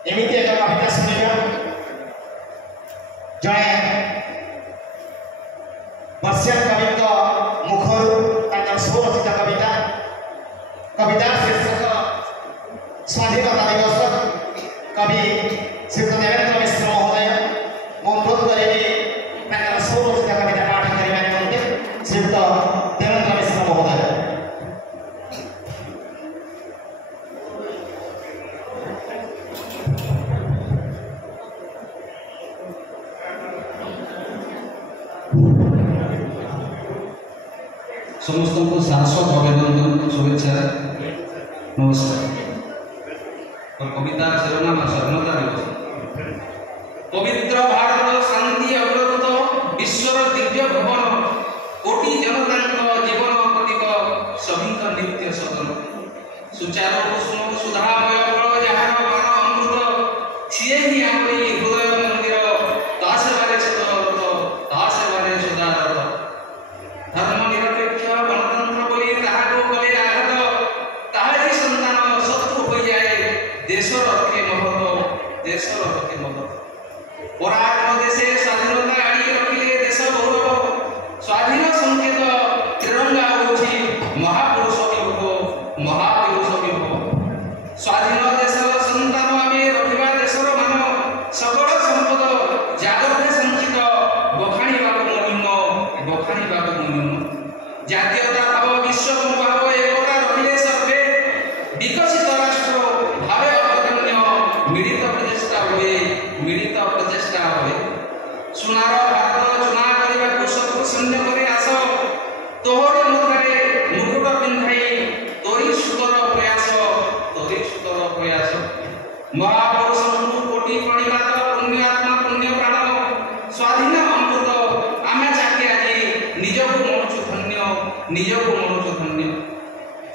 एमती एक कविता शुणा जड़े बर्षियान कवि मुखर स्वरचित कविता कवितार शीर्षक स्वाधीनता दिवस कवि श्रीयुत देवेंद्र मिश्र महोदय अनुरोध करेंगे स्वरचित कविता पाठ करने निमंते श्रीयुत देवेंद्र मिश्र महोदय। समस्त को शाश्वत अभिनंदन शुभेच्छा नमस्कार। और कविता शिरोनाम स्वाधीनता दिवस। पवित्र भारत शांति अग्रदूत विश्वर दिव्य भवन कोटि जनता जीवन प्रतीक सभी नित्य सदन सुचारू कुसुम सुधामय फल जार मान अमृत सीए ही आमरी हृदय मंदिर तासेबारे सदरत तासेबारे सुधारत धर्म निरपेक्ष गणतंत्र बोली ताहाको कले आघात ताहारी संतान शत्रु हो जाए देशर रखे महत देशर रखे महत परात्म देशे स्वाधीनता आड़ी रखिले देश गौरव स्वाधीन संकेत तिरंगा होछि महापुरुष विभव महापुरुष विभव स्वाधीन देशर संतान आमे रखिबा देशर मान सकल संपद जागरणे संचित बखाणी बाबू मुनिम जातीयता भाव विश्व भाव एकता रखिले सर्वे विकसित राष्ट्र भावे अग्रगण्य मिलित प्रचेष्टा हुए सुनार भारत चुना करने शत्रु सैन्य करे आस तोहर मुखरे मुकुट पिंधाई तोरी सुतर प्रयास महापुरुष कोटि प्रणिपात पुण्यात्मा पुण्य प्राण स्वाधीन अमृत आमे चाके आज निजको मनुष्य धन्य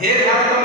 हे भारत